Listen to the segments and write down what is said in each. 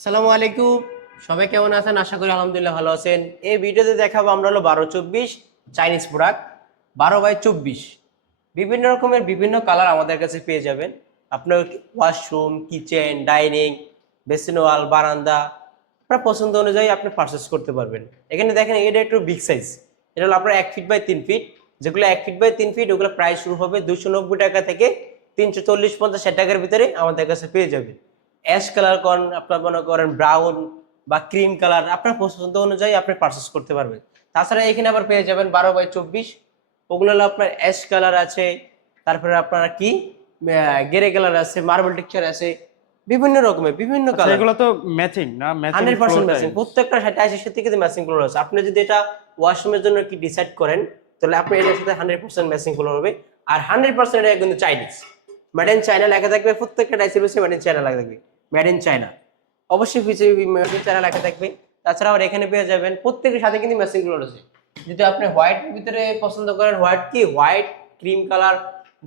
আসসালামু আলাইকুম। সবাই কেমন আছেন? আশা করি আলহামদুলিল্লাহ ভালো আছেন। এই ভিডিওতে দেখাবো আমরা হলো 12-24 চাইনিজ প্রোডাক্ট 12x24 বিভিন্ন রকমের বিভিন্ন কালার আমাদের কাছে পেয়ে যাবেন। আপনার ওয়াশরুম, কিচেন, ডাইনিং, বেসিন ওয়াল, বারান্দা আপনার পছন্দ অনুযায়ী আপনি পারচেস করতে পারবেন। এখানে দেখেন এটা একটু বিগ সাইজ, এটা হলো আপনার 1 ফিট বাই 3 ফিট। যেগুলো 1 ফিট বাই 3 ফিট ওগুলো প্রাইস শুরু হবে 290 টাকা থেকে 340-50 টাকার ভিতরে আমাদের কাছে পেয়ে যাবেন। অ্যাশ কালার করেন, আপনার মনে করেন ব্রাউন বা ক্রিম কালার, আপনার পছন্দ অনুযায়ী আপনি পারচেস করতে পারবেন। তাছাড়া এখানে আবার পেয়ে যাবেন 12x24, ওগুলো হলো আপনার অ্যাশ কালার আছে, তারপরে আপনার কি গ্রে কালার আছে, মার্বেল টেক্সচার আছে, বিভিন্ন রকমের বিভিন্ন আচ্ছা, কালার। এগুলো তো ম্যাচিং না? Matching 100% floor matching, tiles. প্রত্যেকটা সাথে 80 থেকে ম্যাচিং কালার আছে। আপনি যদি এটা ওয়াশরুমের জন্য কি ডিসাইড করেন তাহলে আপনি এটার সাথে 100% ম্যাচিং কালার হবে। আর 100% এটা কিন্তু চাইনিজ, মেড ইন চায়না লেখা থাকবে, প্রত্যেকটা টাইসের পিছনে মেড ইন চায়না লেখা থাকবে, মেড ইন চায়না অবশ্যই পিছিয়ে মেড ইন চায়না লেখা থাকবে। তাছাড়া আবার এখানে পেয়ে যাবেন প্রত্যেকের সাথে কিন্তু ম্যাচিং কালার আছে। যদি আপনি হোয়াইট ভিতরে পছন্দ করেন, হোয়াইট কি হোয়াইট ক্রিম কালার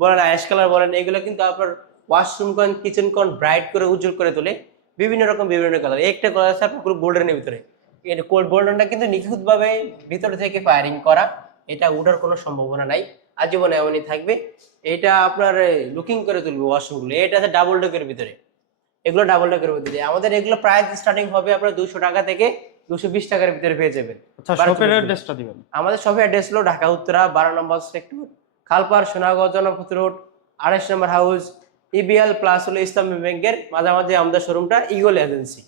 বলেন, অ্যাশ কালার বলেন, এগুলো কিন্তু আপনার ওয়াশরুম কোন কিচেন কোন ব্রাইট করে উজ্জ্বল করে তোলে। বিভিন্ন রকম বিভিন্ন কালার, একটা কালার আছে আপনার পুরো গোল্ডেনের ভিতরে। এটা গোল্ডেনটা কিন্তু নিখুঁতভাবে ভিতর থেকে ফায়ারিং করা, এটা উঠার কোনো সম্ভাবনা নাই, আজীবন এমনই থাকবে। এটা আপনার লুকিং করে তুলবে ওয়াশরুমগুলো। এটা আছে ডাবল ডেকের ভিতরে, এগুলো ডাবল ডেকের ভিতরে। আমাদের এগুলো প্রাইস স্টার্টিং হবে আপনার 200 টাকা থেকে 220 টাকার ভিতরে পেয়ে যাবেন। আচ্ছা, শপের অ্যাড্রেসটা দিবেন। আমাদের শপের অ্যাড্রেস হলো ঢাকা উত্তরা 12 নম্বর সেক্টর, খালপাড়, সোনাগঞ্জ, জনপথ রোড, 28 নম্বর হাউস, ইবিএল প্লাস হলো ইসলামী ব্যাংকের মাঝামাঝি আমাদের শোরুমটা ইগল এজেন্সি।